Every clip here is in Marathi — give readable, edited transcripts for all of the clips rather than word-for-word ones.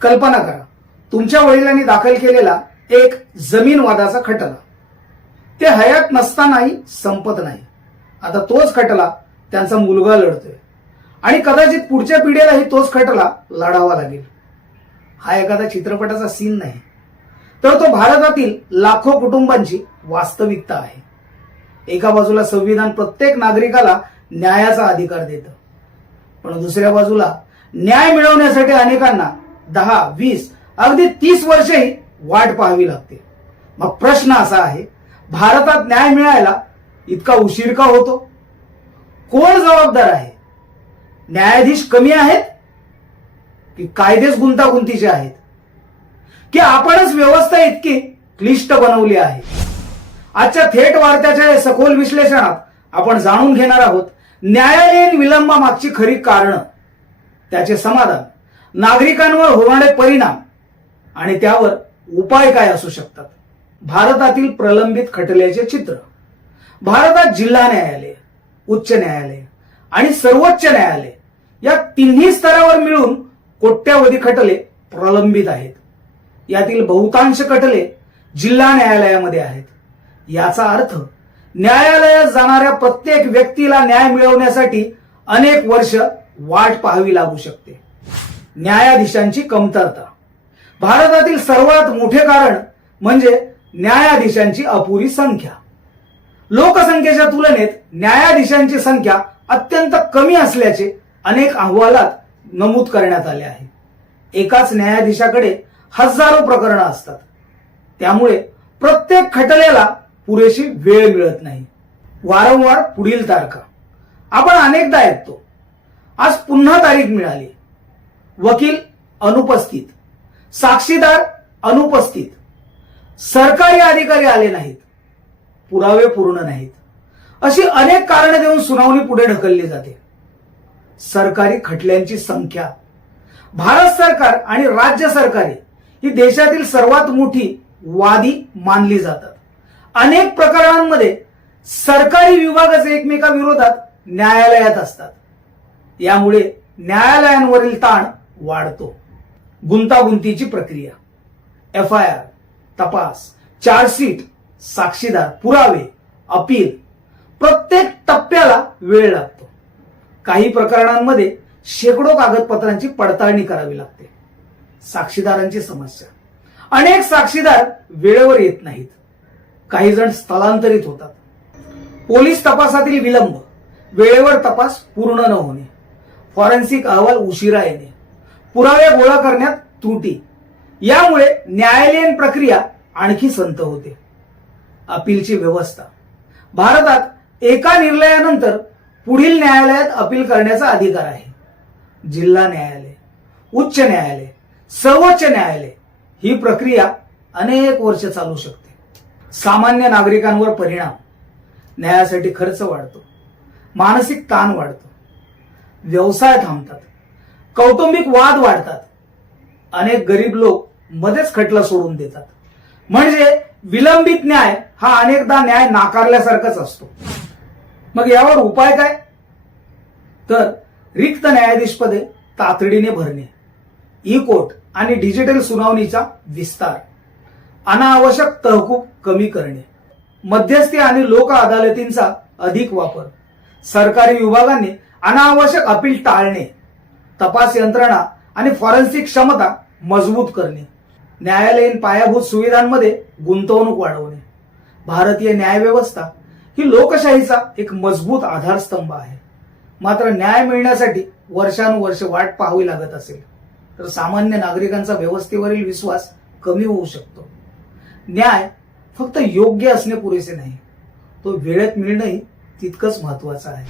कल्पना करा, तुमच्या वडिलांनी दाखल केलेला एक जमीन वादाचा खटला ते हयात नसतानाही संपत नाही. आता तोच खटला त्यांचा मुलगा लढतोय आणि कदाचित पुढच्या पिढीलाही तोच खटला लढावा लागेल. हा एखादा चित्रपटाचा सीन नाही, तर तो भारतातील लाखो कुटुंबांची वास्तविकता आहे. एका बाजूला संविधान प्रत्येक नागरिकाला न्यायाचा अधिकार देतं, पण दुसऱ्या बाजूला न्याय मिळवण्यासाठी अनेकांना 10, 20, अगदी 30 वर्षेही वाट पाहावी लागते. मग प्रश्न असा आहे, भारतात न्याय मिळायला इतका उशीर का होतो? कोण जबाबदार आहे? न्यायाधीश कमी आहेत की कायदेच गुंतागुंतीचे आहेत, की आपणच व्यवस्था इतकी क्लिष्ट बनवली आहे? आजच्या थेट वार्त्याच्या या सखोल विश्लेषणात आपण जाणून घेणार आहोत न्यायालयीन विलंबामागची खरी कारणं, त्याचे समाधान, नागरिकांवर होणारे परिणाम आणि त्यावर उपाय काय असू शकतात. भारतातील प्रलंबित खटल्याचे चित्र. भारतात जिल्हा न्यायालय, उच्च न्यायालय आणि सर्वोच्च न्यायालय या तिन्ही स्तरावर मिळून कोट्यावधी खटले प्रलंबित आहेत. यातील बहुतांश खटले जिल्हा न्यायालयामध्ये आहेत. याचा अर्थ न्यायालयात जाणाऱ्या प्रत्येक व्यक्तीला न्याय मिळवण्यासाठी अनेक वर्ष वाट पाहावी लागू शकते. न्यायाधीशांची कमतरता. भारतातील सर्वात मोठे कारण म्हणजे न्यायाधीशांची अपुरी संख्या. लोकसंख्येच्या तुलनेत न्यायाधीशांची संख्या अत्यंत कमी असल्याचे अनेक अहवालात नमूद करण्यात आले आहे. एकाच न्यायाधीशाकडे हजारो प्रकरणं असतात, त्यामुळे प्रत्येक खटल्याला पुरेशी वेळ मिळत नाही. वारंवार पुढील तारखा. आपण अनेकदा ऐकतो, आज पुन्हा तारीख मिळाली, वकील अनुपस्थित, साक्षीदार अनुपस्थित, सरकारी अधिकारी आले नाहीत, पुरावे पूर्ण नाहीत, अशी अनेक कारणे देऊन सुनावणी पुढे ढकलली जाते. सरकारी खटल्यांची संख्या. भारत सरकार आणि राज्य सरकारे ही देशातील सर्वात मोठी वादी मानली जातात. अनेक प्रकरणांमध्ये सरकारी विभागच एकमेकाविरोधात न्यायालयात असतात. यामुळे न्यायालयांवरील ताण वाढतो. गुंतागुंतीची प्रक्रिया. FIR, तपास, चार्जशीट, साक्षीदार, पुरावे, अपील, प्रत्येक टप्प्याला वेळ लागतो. काही प्रकरणांमध्ये शेकडो कागदपत्रांची पडताळणी करावी लागते. साक्षीदारांची समस्या. अनेक साक्षीदार वेळेवर येत नाहीत. काही जण स्थलांतरित होतात. पोलीस तपासातील विलंब, वेळेवर तपास पूर्ण न होणे, फॉरेन्सिक अहवाल उशिरा येणे, पुरावे गोळा करण्यात त्रुटी, यामुळे न्यायालयीन प्रक्रिया आणखी संथ होते. अपीलची व्यवस्था. भारतात एका निर्णयानंतर पुढील न्यायालयात अपील करण्याचा अधिकार आहे. जिल्हा न्यायालय, उच्च न्यायालय, सर्वोच्च न्यायालय ही प्रक्रिया अनेक वर्ष चालू शकते. सामान्य नागरिकांवर परिणाम. न्यायासाठी खर्च वाढतो, मानसिक ताण वाढतो, व्यवसाय थांबतात, कौटुंबिक वाद वाढतात, अनेक गरीब लोक मध्येच खटला सोडून देतात. म्हणजे विलंबित न्याय हा अनेकदा न्याय नाकारल्यासारखाच असतो. मग यावर उपाय काय? तर रिक्त न्यायाधीश पदे तातडीने भरणे, ई-कोर्ट आणि डिजिटल सुनावणीचा विस्तार, अनावश्यक तहकूब कमी करणे, मध्यस्थी आणि लोक अदालतींचा अधिक वापर, सरकारी विभागांनी अनावश्यक अपील टाळणे, तपास यंत्रणा आणि फॉरेन्सिक क्षमता मजबूत करणे, न्यायालयीन पायाभूत सुविधांमध्ये गुंतवणूक वाढवणे. भारतीय न्यायव्यवस्था ही लोकशाहीचा एक मजबूत आधारस्तंभ आहे. मात्र न्याय मिळण्यासाठी वर्षानुवर्ष वाट पाहावी लागत असेल तर सामान्य नागरिकांचा व्यवस्थेवरील विश्वास कमी होऊ शकतो. न्याय फक्त योग्य असणे पुरेसे नाही, तो वेळेत मिळणंही तितकंच महत्वाचं आहे.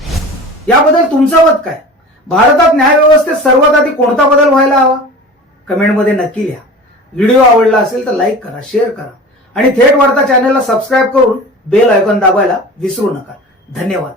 याबद्दल तुमचं मत काय? भारतात न्यायव्यवस्थेत सर्वात आधी कोणता बदल व्हायला हवा? कमेंटमध्ये नक्की लिहा. व्हिडिओ आवडला असेल तर लाईक करा, शेअर करा आणि थेट वार्ता चॅनलला सबस्क्राईब करून बेल आयकॉन दाबायला विसरू नका. धन्यवाद.